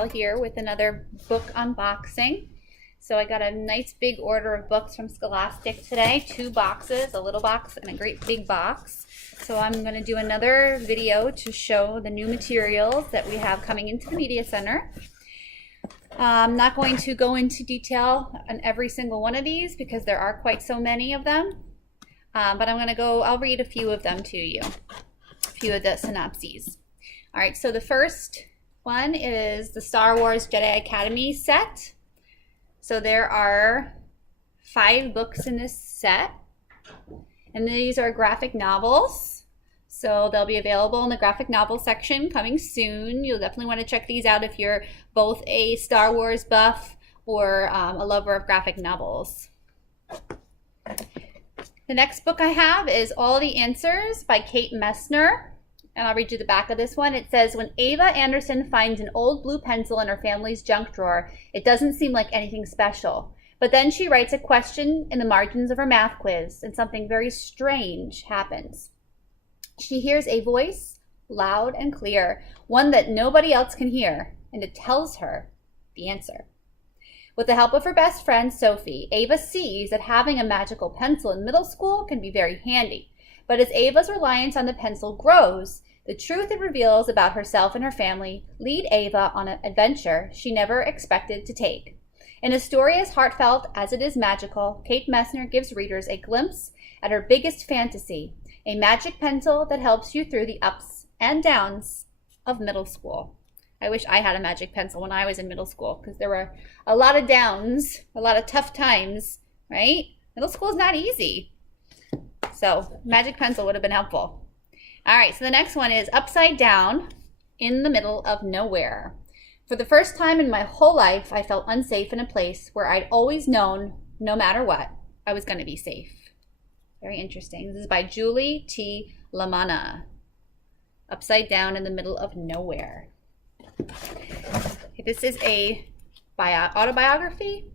Chantel here with another book unboxing. So I got a nice big order of books from Scholastic today, 2 boxes, a little box and a great big box. So I'm going to do another video to show the new materials that we have coming into the Media Center. I'm not going to go into detail on every single one of these because there are quite so many of them. But I'll read a few of them to you, a few of the synopses. All right, so the first one is the Star Wars Jedi Academy set. So there are 5 books in this set, and these are graphic novels. So they'll be available in the graphic novel section coming soon. You'll definitely want to check these out if you're both a Star Wars buff or a lover of graphic novels. The next book I have is All the Answers by Kate Messner. And I'll read you the back of this one. It says, when Ava Anderson finds an old blue pencil in her family's junk drawer, it doesn't seem like anything special. But then she writes a question in the margins of her math quiz, and something very strange happens. She hears a voice, loud and clear, one that nobody else can hear, and it tells her the answer. With the help of her best friend, Sophie, Ava sees that having a magical pencil in middle school can be very handy. But as Ava's reliance on the pencil grows, the truth it reveals about herself and her family lead Ava on an adventure she never expected to take. In a story as heartfelt as it is magical, Kate Messner gives readers a glimpse at her biggest fantasy, a magic pencil that helps you through the ups and downs of middle school. I wish I had a magic pencil when I was in middle school because there were a lot of downs, a lot of tough times, right? Middle school is not easy. So magic pencil would have been helpful. All right, so the next one is Upside Down in the Middle of Nowhere. For the first time in my whole life, I felt unsafe in a place where I'd always known, no matter what, I was going to be safe. Very interesting. This is by Julie T. Lamanna. Upside Down in the Middle of Nowhere. Okay, this is a autobiography.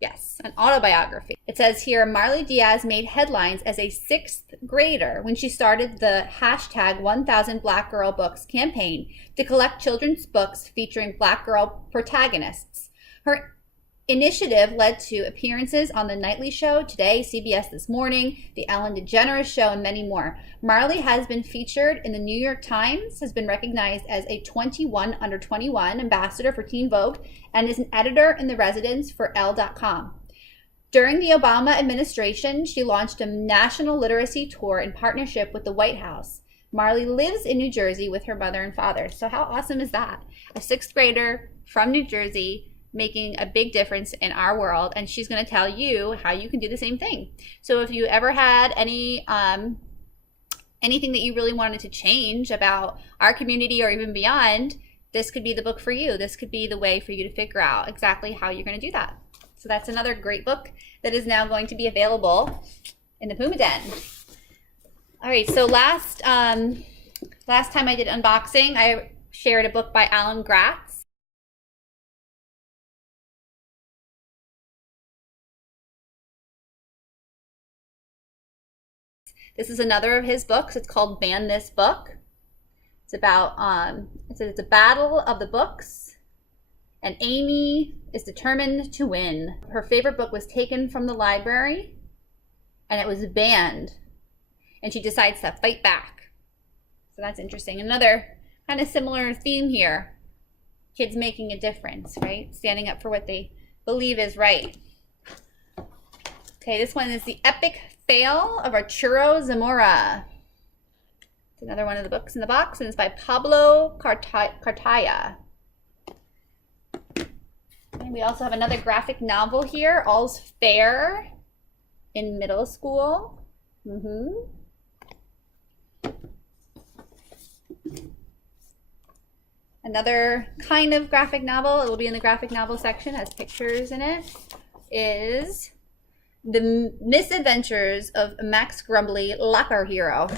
Yes, an autobiography. It says here, Marley Diaz made headlines as a 6th grader when she started the hashtag 1000 Black Girl Books campaign to collect children's books featuring Black girl protagonists. Her initiative led to appearances on The Nightly Show, Today, CBS This Morning, The Ellen DeGeneres Show, and many more. Marley has been featured in the New York Times, has been recognized as a 21 under 21 ambassador for Teen Vogue, and is an editor in the residence for Elle.com. During the Obama administration, she launched a national literacy tour in partnership with the White House. Marley lives in New Jersey with her mother and father. So how awesome is that? A 6th grader from New Jersey making a big difference in our world, and she's going to tell you how you can do the same thing. So if you ever had anything that you really wanted to change about our community or even beyond, this could be the book for you. This could be the way for you to figure out exactly how you're going to do that. So that's another great book that is now going to be available in the Puma Den. All right, so last time I did unboxing, I shared a book by Alan Gratz. This is another of his books. It's called Ban This Book. It's about, it's a battle of the books, and Amy is determined to win. Her favorite book was taken from the library, and it was banned, and she decides to fight back. So that's interesting. Another kind of similar theme here. Kids making a difference, right? Standing up for what they believe is right. Okay, this one is The Epic Fail of Arturo Zamora. It's another one of the books in the box, and it's by Pablo Cartaya. And we also have another graphic novel here, All's Fair in Middle School. Another kind of graphic novel, it will be in the graphic novel section, has pictures in it, is The Misadventures of Max Grumbly, Locker Hero.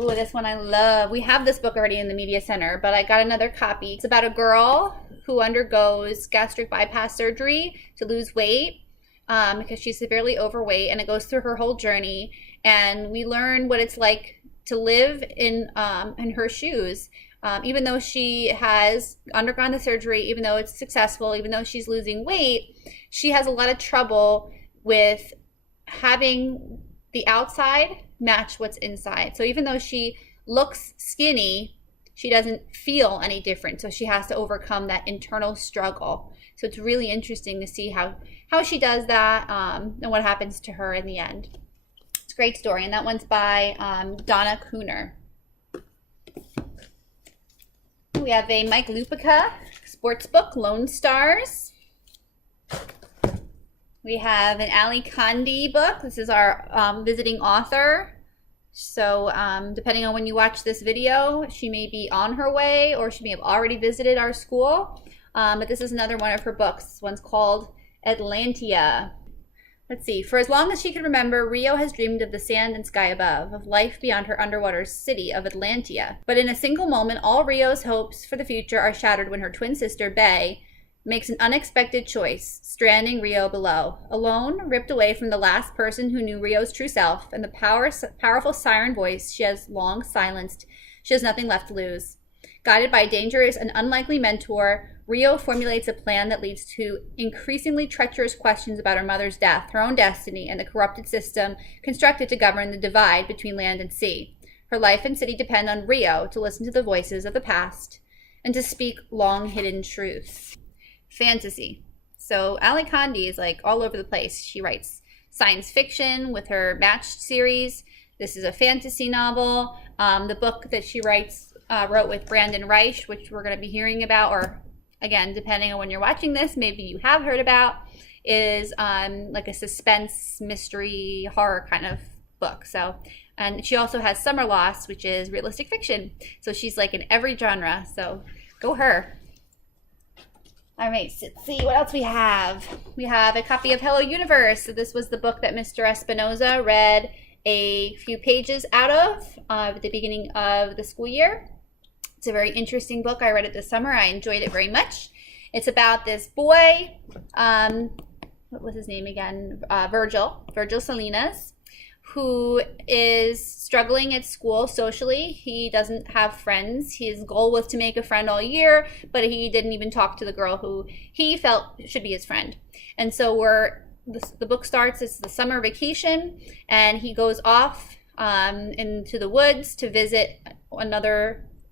Ooh, this one I love. We have this book already in the Media Center, but I got another copy. It's about a girl who undergoes gastric bypass surgery to lose weight because she's severely overweight, and it goes through her whole journey. And we learn what it's like to live in her shoes. Even though she has undergone the surgery, even though it's successful, even though she's losing weight, she has a lot of trouble with having the outside match what's inside. So even though she looks skinny, she doesn't feel any different. So she has to overcome that internal struggle. So it's really interesting to see how she does that and what happens to her in the end. It's a great story, and that one's by Donna Kuhner. We have a Mike Lupica sports book, Lone Stars. We have an Ali Kandi book. This is our visiting author. So depending on when you watch this video, she may be on her way or she may have already visited our school. But this is another one of her books. This one's called Atlantia. Let's see. For as long as she can remember, Rio has dreamed of the sand and sky above, of life beyond her underwater city of Atlantia. But in a single moment, all Rio's hopes for the future are shattered when her twin sister, Bay, makes an unexpected choice, stranding Rio below. Alone, ripped away from the last person who knew Rio's true self and the powerful siren voice she has long silenced, she has nothing left to lose. Guided by a dangerous and unlikely mentor, Rio formulates a plan that leads to increasingly treacherous questions about her mother's death, her own destiny, and the corrupted system constructed to govern the divide between land and sea. Her life and city depend on Rio to listen to the voices of the past and to speak long-hidden truths. Fantasy. So Ali Kandi is like all over the place. She writes science fiction with her Matched series. This is a fantasy novel. The book that she wrote with Brandon Reich, which we're going to be hearing about, or again, depending on when you're watching this, maybe you have heard about, is like a suspense, mystery, horror kind of book. So, and she also has Summer Lost, which is realistic fiction. So she's like in every genre. So go her. All right, so let's see what else we have. We have a copy of Hello Universe. So this was the book that Mr. Espinoza read a few pages out of at the beginning of the school year. It's a very interesting book. I read it this summer. I enjoyed it very much. It's about this boy, what was his name again? Virgil Salinas, who is struggling at school socially. He doesn't have friends. His goal was to make a friend all year, but he didn't even talk to the girl who he felt should be his friend. And so the book starts, it's the summer vacation, and he goes off into the woods to visit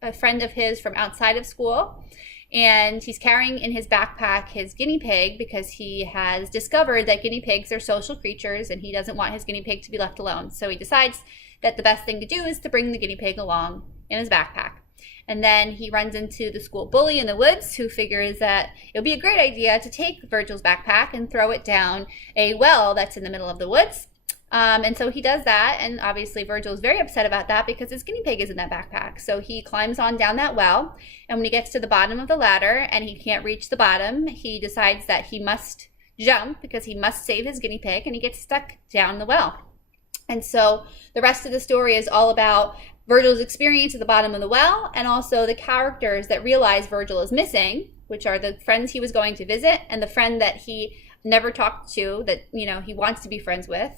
a friend of his from outside of school. And he's carrying in his backpack his guinea pig because he has discovered that guinea pigs are social creatures and he doesn't want his guinea pig to be left alone. So he decides that the best thing to do is to bring the guinea pig along in his backpack. And then he runs into the school bully in the woods who figures that it would be a great idea to take Virgil's backpack and throw it down a well that's in the middle of the woods. And so he does that, and obviously Virgil is very upset about that because his guinea pig is in that backpack. So he climbs on down that well, and when he gets to the bottom of the ladder and he can't reach the bottom, he decides that he must jump because he must save his guinea pig, and he gets stuck down the well. And so the rest of the story is all about Virgil's experience at the bottom of the well, and also the characters that realize Virgil is missing, which are the friends he was going to visit and the friend that he never talked to that, he wants to be friends with.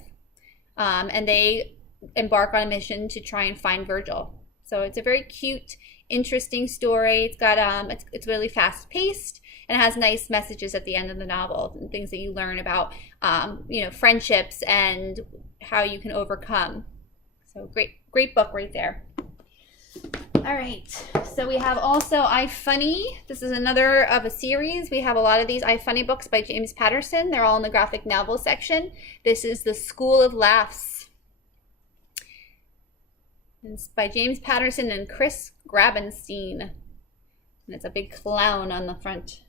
And they embark on a mission to try and find Virgil. So it's a very cute, interesting story. It's got it's really fast paced and it has nice messages at the end of the novel and things that you learn about friendships and how you can overcome. So great book right there. All right, so we have also iFunny. This is another of a series. We have a lot of these iFunny books by James Patterson. They're all in the graphic novel section. This is The School of Laughs. It's by James Patterson and Chris Grabenstein. And it's a big clown on the front.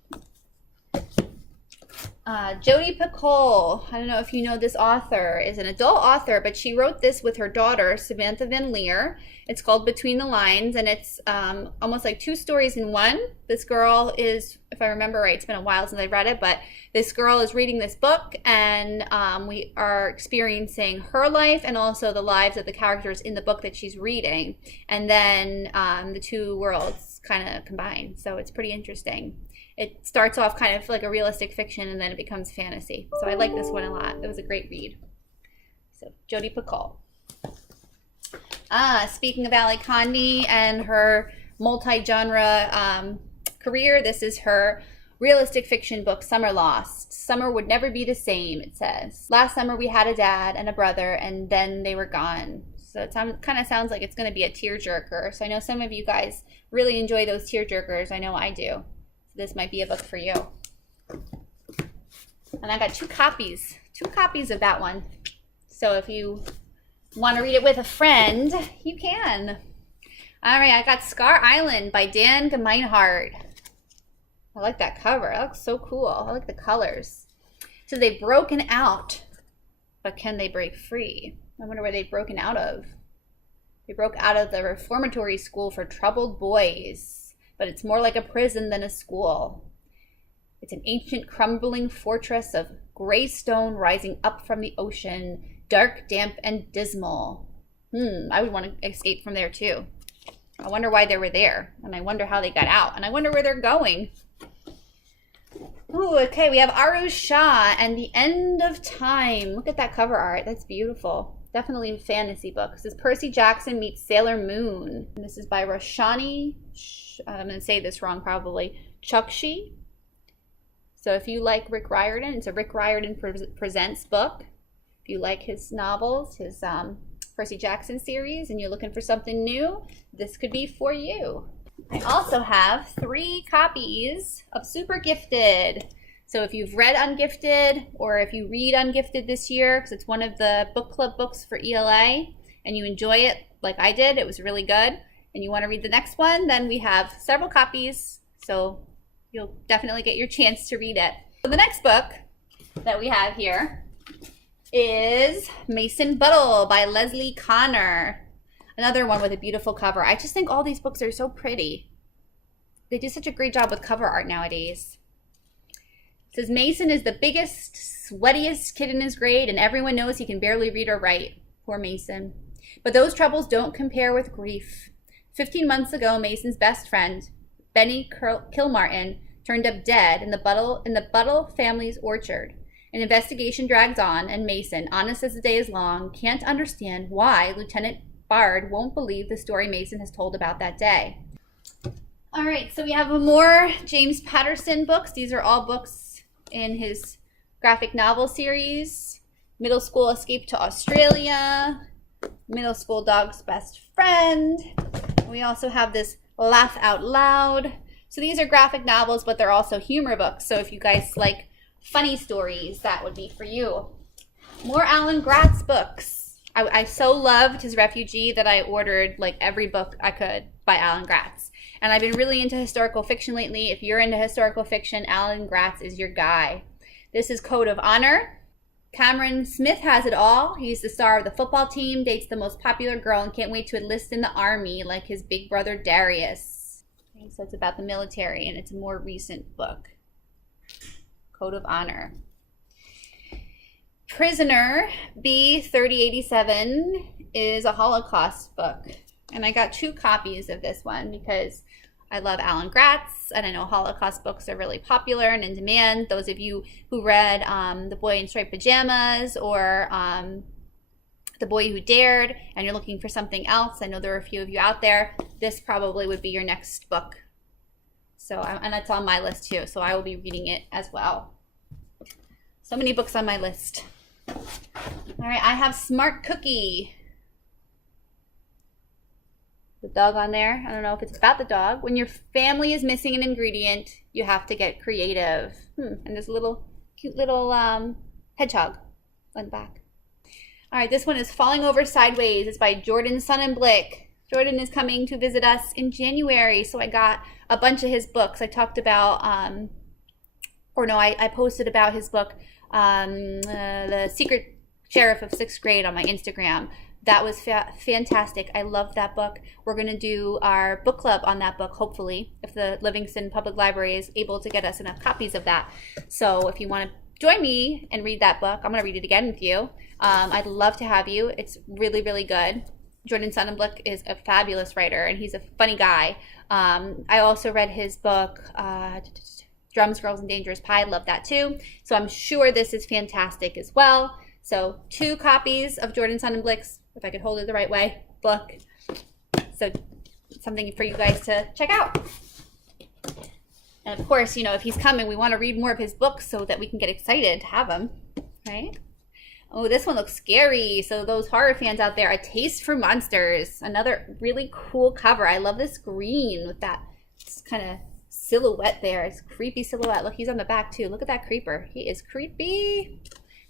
Jodi Picoult, I don't know if you know this author, is an adult author, but she wrote this with her daughter, Samantha Van Leer. It's called Between the Lines, and it's almost like two stories in one. This girl is, if I remember right, it's been a while since I've read it, but this girl is reading this book, and we are experiencing her life and also the lives of the characters in the book that she's reading. And then the two worlds kind of combine, so it's pretty interesting. It starts off kind of like a realistic fiction and then it becomes fantasy. So I like this one a lot. It was a great read. So Jodi Picoult. Speaking of Ali Condi and her multi-genre career, this is her realistic fiction book, Summer Lost. Summer would never be the same, it says. Last summer we had a dad and a brother, and then they were gone. So it kind of sounds like it's going to be a tearjerker. So I know some of you guys really enjoy those tearjerkers. I know I do. So this might be a book for you. And I got two copies of that one. So if you want to read it with a friend, you can. All right, I got Scar Island by Dan Gemeinhardt. I like that cover. That looks so cool. I like the colors. So they've broken out, but can they break free? I wonder where they've broken out of. They broke out of the reformatory school for troubled boys, but it's more like a prison than a school. It's an ancient crumbling fortress of gray stone rising up from the ocean, dark, damp, and dismal. I would want to escape from there too. I wonder why they were there, and I wonder how they got out, and I wonder where they're going. Ooh, okay, we have Aru Shah and The End of Time. Look at that cover art. That's beautiful. Definitely a fantasy book. This is Percy Jackson meets Sailor Moon. And this is by Roshani, I'm going to say this wrong probably, Chukshi. So if you like Rick Riordan, it's a Rick Riordan Presents book. If you like his novels, his Percy Jackson series, and you're looking for something new, this could be for you. I also have 3 copies of Super Gifted. So if you've read Ungifted, or if you read Ungifted this year, because it's one of the book club books for ELA, and you enjoy it like I did, it was really good, and you want to read the next one, then we have several copies, so you'll definitely get your chance to read it. So the next book that we have here is Mason Buttle by Leslie Connor. Another one with a beautiful cover. I just think all these books are so pretty. They do such a great job with cover art nowadays. It says, Mason is the biggest, sweatiest kid in his grade, and everyone knows he can barely read or write. Poor Mason. But those troubles don't compare with grief. 15 months ago, Mason's best friend, Benny Kilmartin, turned up dead in the Buttle family's orchard. An investigation drags on, and Mason, honest as the day is long, can't understand why Lieutenant Bard won't believe the story Mason has told about that day. All right, so we have more James Patterson books. These are all books in his graphic novel series. Middle School Escape to Australia, Middle School Dog's Best Friend. We also have this Laugh Out Loud. So these are graphic novels, but they're also humor books. So if you guys like funny stories, that would be for you. More Alan Gratz books. I so loved his Refugee that I ordered like every book I could by Alan Gratz. And I've been really into historical fiction lately. If you're into historical fiction, Alan Gratz is your guy. This is Code of Honor. Cameron Smith has it all. He's the star of the football team, dates the most popular girl, and can't wait to enlist in the army like his big brother Darius. Okay, so it's about the military, and it's a more recent book. Code of Honor. Prisoner B3087 is a Holocaust book. And I got 2 copies of this one because I love Alan Gratz, and I know Holocaust books are really popular and in demand. Those of you who read The Boy in Striped Pajamas or The Boy Who Dared, and you're looking for something else, I know there are a few of you out there, this probably would be your next book. So, and it's on my list too, so I will be reading it as well. So many books on my list. All right, I have Smart Cookie. The dog on there. I don't know if it's about the dog. When your family is missing an ingredient, you have to get creative. And there's a little cute little hedgehog on the back. All right, this one is Falling Over Sideways. It's by Jordan Sonnenblick. Jordan is coming to visit us in January, so I got a bunch of his books. I talked about, I posted about his book, The Secret Sheriff of 6th Grade on my Instagram. That was fantastic. I loved that book. We're going to do our book club on that book, hopefully, if the Livingston Public Library is able to get us enough copies of that. So if you want to join me and read that book, I'm going to read it again with you. I'd love to have you. It's really, really good. Jordan Sonnenblick is a fabulous writer, and he's a funny guy. I also read his book, Drums, Girls, and Dangerous Pie. I love that too. So I'm sure this is fantastic as well. So 2 copies of Jordan Sonnenblick's, if I could hold it the right way, book. So something for you guys to check out. And of course, you know, if he's coming, we want to read more of his books so that we can get excited to have him, right? Oh, this one looks scary. So those horror fans out there, A Taste for Monsters. Another really cool cover. I love this green with that kind of silhouette there. It's a creepy silhouette. Look, he's on the back too. Look at that creeper. He is creepy.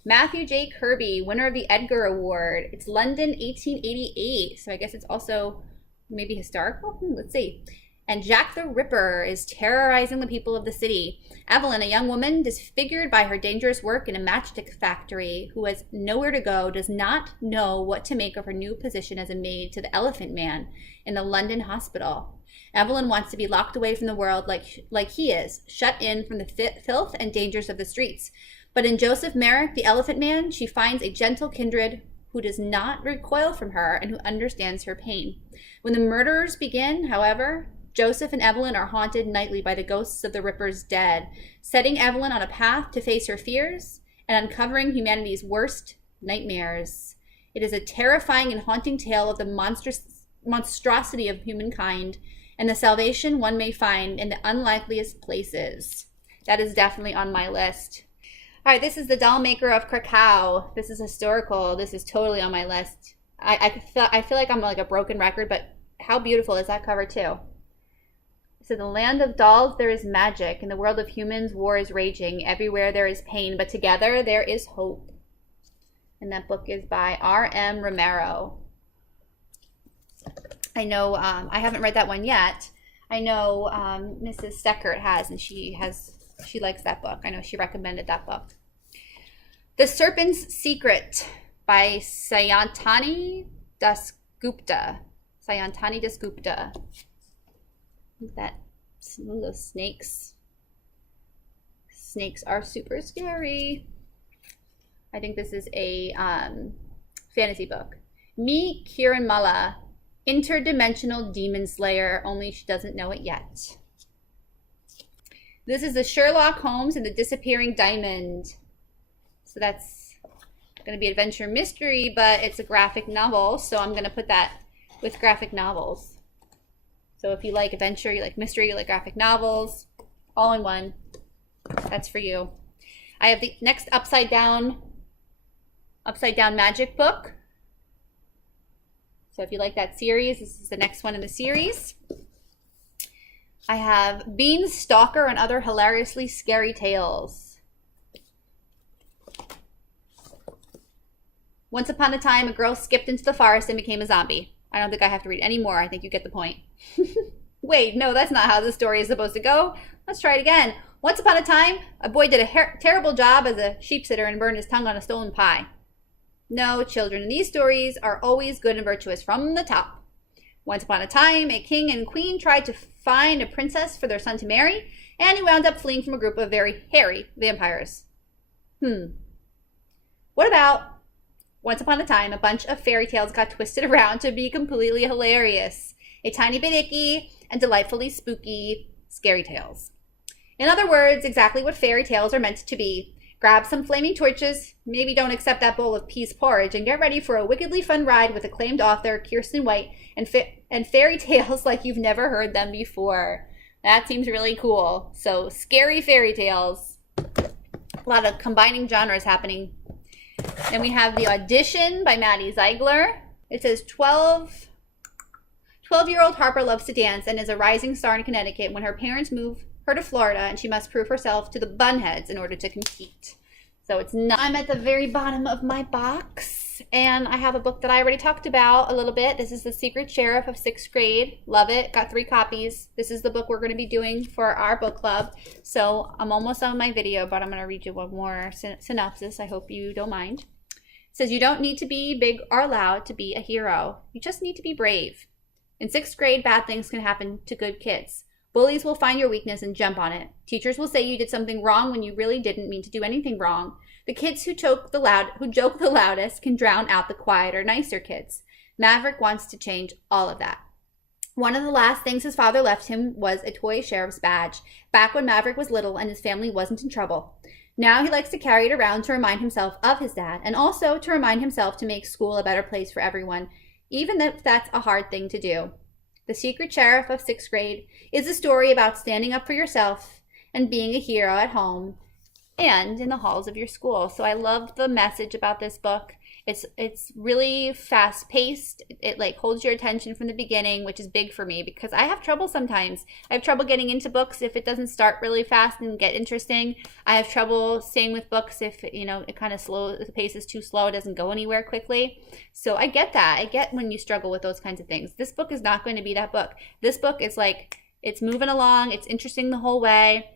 Matthew J. Kirby, winner of the Edgar Award. It's London, 1888. So I guess it's also maybe historical? Let's see. And Jack the Ripper is terrorizing the people of the city. Evelyn, a young woman disfigured by her dangerous work in a matchstick factory, who has nowhere to go, does not know what to make of her new position as a maid to the Elephant Man in the London hospital. Evelyn wants to be locked away from the world like he is, shut in from the filth and dangers of the streets. But in Joseph Merrick, the Elephant Man, she finds a gentle kindred who does not recoil from her and who understands her pain. When the murderers begin, however, Joseph and Evelyn are haunted nightly by the ghosts of the Ripper's dead, setting Evelyn on a path to face her fears and uncovering humanity's worst nightmares. It is a terrifying and haunting tale of the monstrosity of humankind and the salvation one may find in the unlikeliest places. That is definitely on my list. All right, this is The Doll Maker of Krakow. This is historical. This is totally on my list. I feel like I'm like a broken record, but how beautiful is that cover too? So the land of dolls, there is magic. In the world of humans, war is raging. Everywhere there is pain, but together there is hope. And that book is by R.M. Romero. I know, I haven't read that one yet. I know Mrs. Steckert has, and she likes that book. I know she recommended that book. The Serpent's Secret by Sayantani Dasgupta. Sayantani Dasgupta. That those snakes are super scary. I think this is a fantasy book. Me Kiran Mala, interdimensional demon slayer, only she doesn't know it yet. This is the Sherlock Holmes and the Disappearing Diamond. So that's going to be adventure mystery, but it's a graphic novel, so I'm going to put that with graphic novels. So if you like adventure, you like mystery, you like graphic novels, all in one, that's for you. I have the next Upside Down Magic book. So if you like that series, this is the next one in the series. I have Bean Stalker and Other Hilariously Scary Tales. Once upon a time, a girl skipped into the forest and became a zombie. I don't think I have to read any more. I think you get the point. Wait, no, that's not how the story is supposed to go. Let's try it again. Once upon a time, a boy did a terrible job as a sheep sitter and burned his tongue on a stolen pie. No, children, these stories are always good and virtuous from the top. Once upon a time, a king and queen tried to find a princess for their son to marry, and he wound up fleeing from a group of very hairy vampires. What about once upon a time, a bunch of fairy tales got twisted around to be completely hilarious. A tiny bit icky and delightfully spooky scary tales. In other words, exactly what fairy tales are meant to be. Grab some flaming torches, maybe don't accept that bowl of peas porridge, and get ready for a wickedly fun ride with acclaimed author Kirsten White and fairy tales like you've never heard them before. That seems really cool. So, scary fairy tales. A lot of combining genres happening. Then we have The Audition by Maddie Ziegler. It says 12-year-old Harper loves to dance and is a rising star in Connecticut when her parents move her to Florida and she must prove herself to the bunheads in order to compete. So it's not. I'm at the very bottom of my box and I have a book that I already talked about a little bit. This is The Secret Sheriff of 6th grade. Love it. Got 3 copies. This is the book we're going to be doing for our book club. So I'm almost on my video, but I'm going to read you one more synopsis. I hope you don't mind. It says, you don't need to be big or loud to be a hero. You just need to be brave. In 6th grade, bad things can happen to good kids. Bullies will find your weakness and jump on it. Teachers will say you did something wrong when you really didn't mean to do anything wrong. The kids who joke the loudest can drown out the quieter, nicer kids. Maverick wants to change all of that. One of the last things his father left him was a toy sheriff's badge, back when Maverick was little and his family wasn't in trouble. Now he likes to carry it around to remind himself of his dad, and also to remind himself to make school a better place for everyone, even if that's a hard thing to do. The Secret Sheriff of 6th grade is a story about standing up for yourself and being a hero at home and in the halls of your school. So I love the message about this book. It's really fast paced. It like holds your attention from the beginning, which is big for me because I have trouble sometimes. I have trouble getting into books if it doesn't start really fast and get interesting. I have trouble staying with books if, you know, it kind of slow, the pace is too slow, it doesn't go anywhere quickly. So I get that. I get when you struggle with those kinds of things. This book is not going to be that book. This book is like, it's moving along, it's interesting the whole way.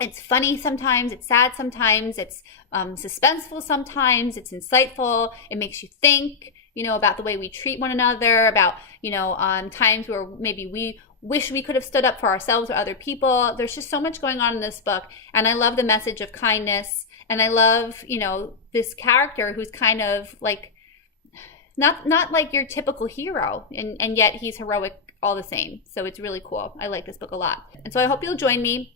It's funny sometimes, it's sad sometimes, it's suspenseful sometimes, it's insightful, it makes you think, you know, about the way we treat one another, about, you know, times where maybe we wish we could have stood up for ourselves or other people. There's just so much going on in this book, and I love the message of kindness, and I love, you know, this character who's kind of like, not like your typical hero, and yet he's heroic all the same. So it's really cool. I like this book a lot. And so I hope you'll join me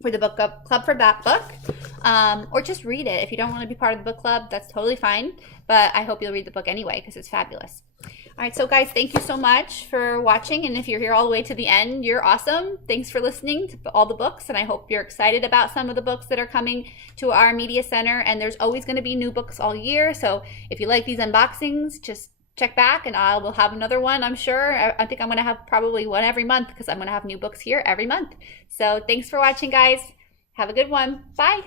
for the book club for that book, or just read it. If you don't want to be part of the book club, that's totally fine, but I hope you'll read the book anyway because it's fabulous. All right, so guys, thank you so much for watching, and if you're here all the way to the end, you're awesome. Thanks for listening to all the books, and I hope you're excited about some of the books that are coming to our media center, and there's always going to be new books all year, so if you like these unboxings, just check back and I will have another one, I'm sure. I think I'm going to have probably one every month because I'm going to have new books here every month. So thanks for watching, guys. Have a good one. Bye.